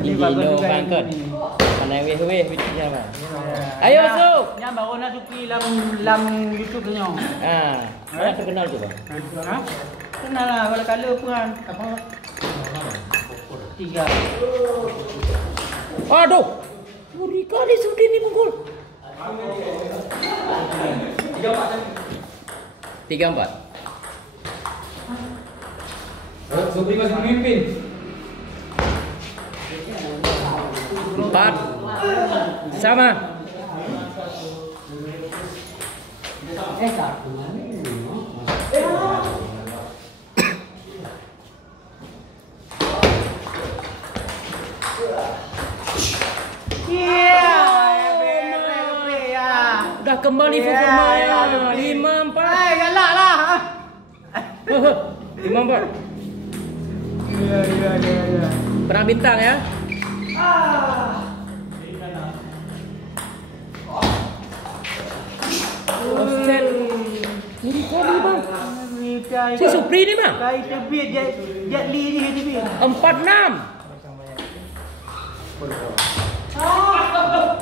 tinggi bagus no juga bangkot. ini. Mana weh bicara apa? Ayo Suk. Nya baru nak suki lam YouTube nya. Mana terkenal tu bang? Ha? Kenal lah kalau color pun kan. Apa? 3. Aduh. Suri kali sudi ni menggol. 3-4. Sobri masih memimpin. 4 sama. Dah kembali performa 5-4. Galak lah. 5-4. Ya. Perang bintang ya. Offset. Ini kali bang. Si Supri ni bang. Kai tebit Jet Li ni tebit. 4-6.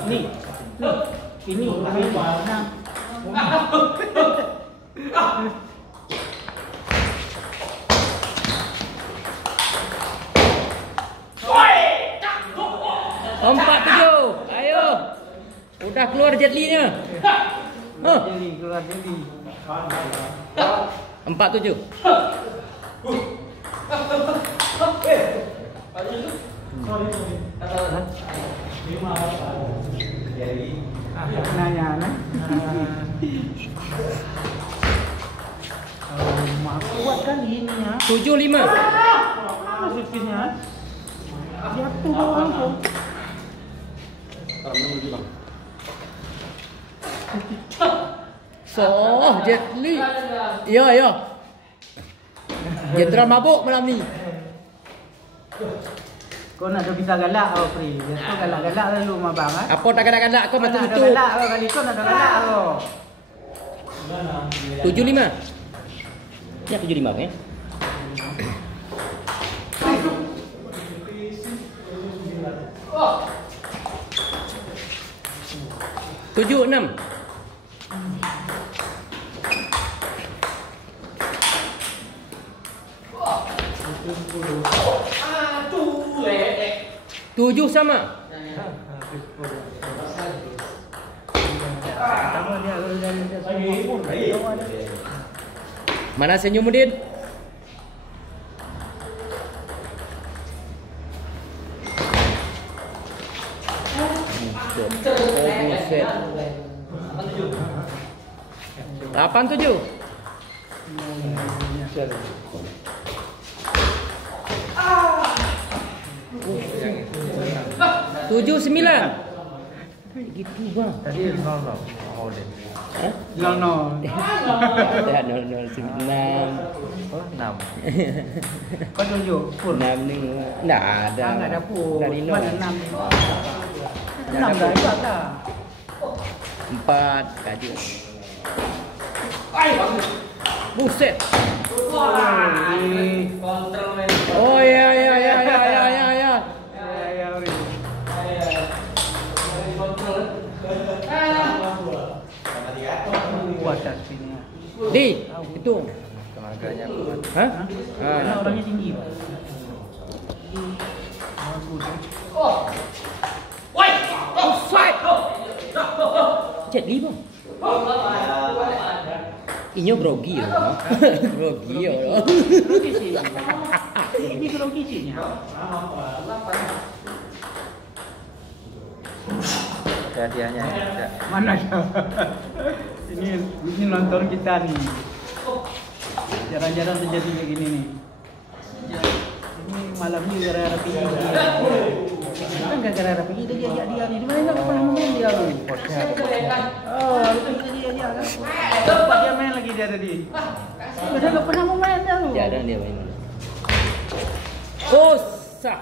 Ni. Ini nah. Empat 7. Ayo. Udah keluar Jet Li-nya. Jadi keluar jadi. 4-7. Nanya nah. Kuat kali ini ya. 7-5. Mana servisnya? Jatuh bawang tu. So, Jet Li. Ya. Jenderal mabuk malam ni. Kau nak bisa galak kau Pri. Kau galak-galak lalu sama bang ah. Apa tak galak-galak kau masa Ada itu? galak kau kali kau nak galak kau. 7-5. Ya 7-5 ya. Tujuh 6. Tujuh sama. Mana Senyumuddin? Buset. 8-7. Tujuh 9. Gitu bang. Tadi 0-0. Oh, deh. No. Ada 0-0 9. Oh, 6. Kau tunjuk pur. 6 ni enggak ada. Enggak ada pur. Dari Mana 0. 6 dah hebat dah. 4 kaju. Buset. Oh ya. Kuat dah sini. Di, hitung. Tenaganya kuat. Hah? Karena orangnya tinggi. Offside. Jet Li bang. Inyo grogi loh. Grogi loh. Grogi sih. Ini grogi sih nya. Hadiahnya ada. Mana ya? Ini nonton kita nih. Jarang-jarang terjadi kayak gini nih. Ini malam ini gara-gara pergi. Kan gara-gara pergi dia ajak dia nih. Di mana enggak pernah main dia lu. Oh, itu dia kan. Tempat dia main lagi dia tadi. Dia enggak pernah main dia lu. Jarang dia main. Oh, sah.